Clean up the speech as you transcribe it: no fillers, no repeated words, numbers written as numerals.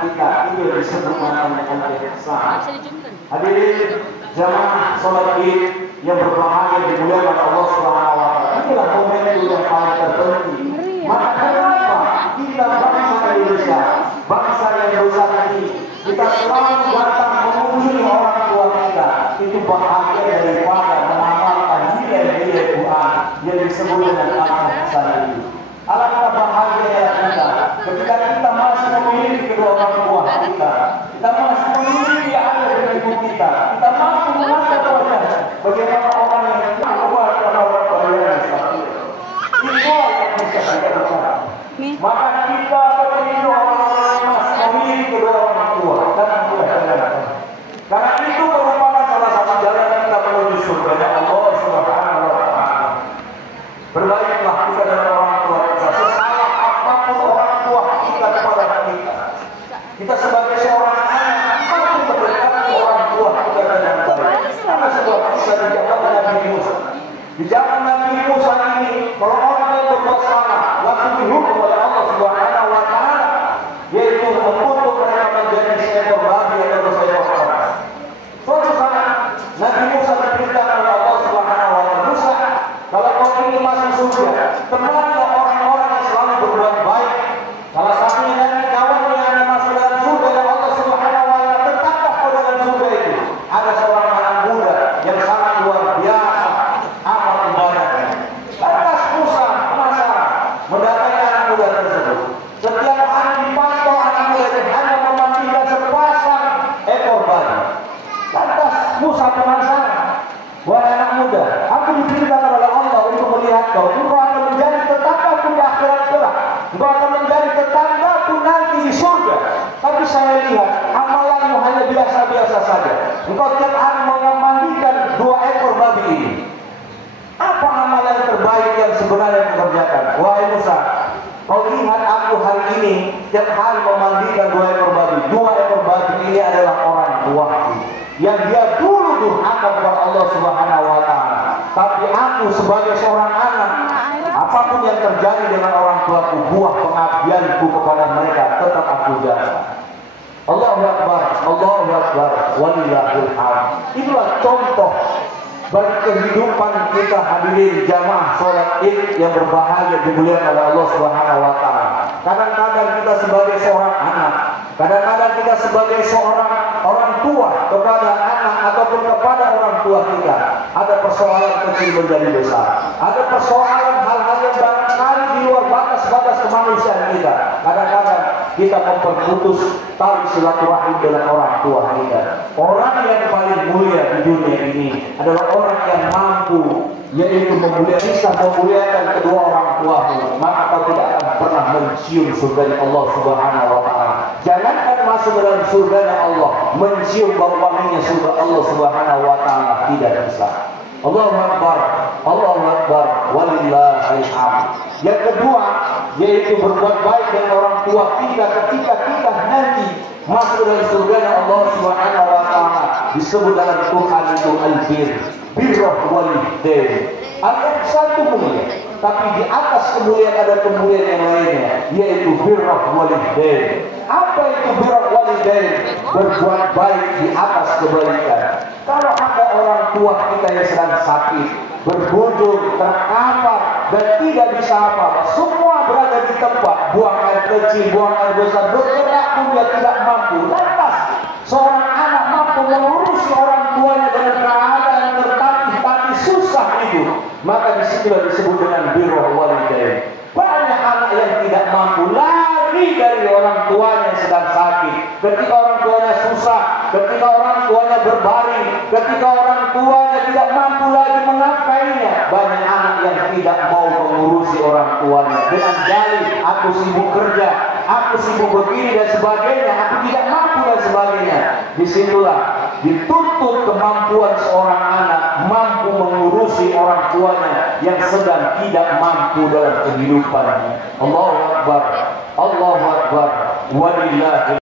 anak kita, itu yang disebut namanya al-ihsan. Hadirin jamaah sholat Id yang berbahagia dimuliakan Allah Subhanahu wa taala. Inilah momentum yang paling terpenting. Maka kenapa kita bangsa Indonesia, bangsa yang dosa ini, kita selalu datang mengunjungi orang tua kita, itu bahagia daripada mengamalkan nilai-nilai Quran yang disebut dengan al-ihsan itu. Alangkah bahagia kita ketika kita masih memiliki kedua orang tua kita masih memiliki ayah dan ibu kita mampu mengangkat wajah bagaimana orang yang keluar pada orang tua yang seperti itu yang bisa kita lakukan. Maka kita berpikir orang-orang yang masih memiliki kedua orang tua dan karena itu merupakan salah satu jalan kita menuju surga Allah Subhanahu wa taala. Berbaiklah kita dengan orang tua kita, sesalah apapun orang tua kita kepada kita. Kita sebagai seorang anak harus mendekati orang tua kita dengan baik. Karena sebab kita di zaman Nabi Musa. Di zaman Nabi Musa ini, kalau orang yang berbuat salah langsung dihukum oleh Allah Subhanahu wa taala, yaitu mengutuk mereka menjadi seekor babi atau seekor orang. Suatu saat Nabi Musa diperintahkan oleh Allah Subhanahu wa taala, Musa, kalau kau ingin masuk surga, temanlah orang-orang yang selalu berbuat baik. Salah satunya dari kawan yang masuk dalam surga dan Allah Subhanahu wa taala tetaplah kau dalam surga itu. Ada seorang anak muda yang sangat luar biasa amal ibadahnya. Lantas Musa penasaran mendatangi anak muda tersebut. Setiap hari dipantau anak muda itu hanya memandikan sepasang ekor babi. Lantas Musa penasaran, wahai anak muda, aku diperintahkan oleh Allah untuk melihat kau. Engkau akan menjadi tetanggaku di akhirat kelak. Engkau akan menjadi tetanggaku nanti di surga. Tapi saya lihat amalanmu hanya biasa-biasa saja. Engkau tiap hari memandikan 2 ekor babi ini. Apa amalan terbaik yang sebenarnya kau kerjakan? Wahai Musa, kau lihat aku hari ini tiap hari memandikan 2 ekor babi. 2 ekor babi ini adalah orang tuaku yang dia dulu durhaka kepada Allah Subhanahu wa taala. Tapi aku sebagai seorang anak, apapun yang terjadi dengan orang tuaku, buah pengabdianku kepada mereka tetap aku jaga. Allahu Akbar, Allahu Akbar, walillahil hamd. Itulah contoh bagi kehidupan kita hadirin jamaah sholat Id yang berbahagia dimuliakan oleh Allah Subhanahu wa taala. Kadang-kadang kita sebagai seorang anak, kadang-kadang kita sebagai seorang orang tua kepada anak ataupun kepada orang tua kita, ada persoalan kecil menjadi besar, ada persoalan hal-hal yang barangkali di luar batas-batas kemanusiaan kita. Kadang-kadang kita memperputus tali silaturahim dengan orang tua kita. Orang yang paling mulia di dunia ini adalah orang yang mampu, yaitu memuliakan kedua orang tuamu, maka kau tidak akan pernah mencium surga Allah Subhanahu wa taala. Jangankan masuk ke dalam surga Allah, mencium bau wanginya surga Allah Subhanahu wa taala tidak bisa. Allahu Akbar, Allahu Akbar, walillahil hamd. Yang kedua, yaitu berbuat baik dengan orang tua kita ketika kita nanti masuk dalam surga Allah Subhanahu wa taala. Disebut dalam Quran itu al-bir, birrul walidain. Al-ihsan itu mulia, tapi di atas kemuliaan ada kemuliaan yang lainnya, yaitu birrul walidain. Apa itu birrul walidain? Berbuat baik di atas kebaikan. Kalau ada orang tua kita yang sedang sakit, berbujur, terkapar, dan tidak bisa apa-apa, semua berada di tempat, buang air kecil, buang air besar, bergerak pun dia tidak mampu. Lantas seorang anak mampu mengurusi orang tuanya dengan keadaan tertatih-tatih susah itu, maka disitulah disebut dengan birrul walidain. Banyak anak yang tidak mampu lari dari orang tuanya yang sedang sakit, ketika orang tuanya susah, ketika orang tuanya berbaring, ketika orang tuanya tidak mampu lagi menafkahinya. Banyak anak yang tidak mau mengurusi orang tuanya dengan dalih aku sibuk kerja, aku sibuk begini dan sebagainya, aku tidak mampu dan sebagainya. Disitulah dituntut kemampuan seorang anak mampu mengurusi orang tuanya yang sedang tidak mampu dalam kehidupannya. Allahu Akbar, Allahu Akbar, walillahil